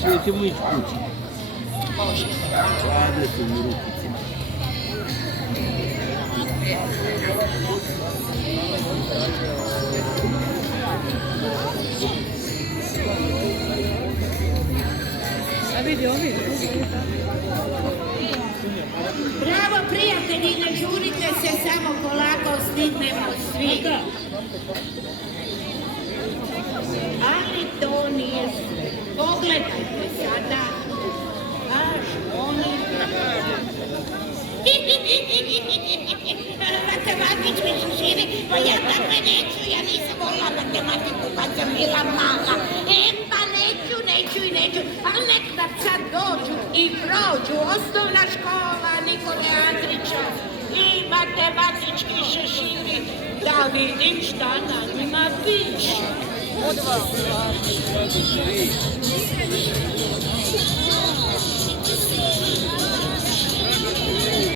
Ćete mu ići kući. Može. Hladne su mi rukice. A vidi, oni. Bravo prijatelji, ne žurite se, samo polako stignemo svi. Ali to nije sve. Pogledajte sada, baš oni... Matematički su živi, pa ja takve neću, ja nisam volila matematiku kad sam bila mala. Pa neću, ali nek da sad dođu i prođu osnovna škola Nikole Andrića i matematički šeširi, da vidim šta na njima piše.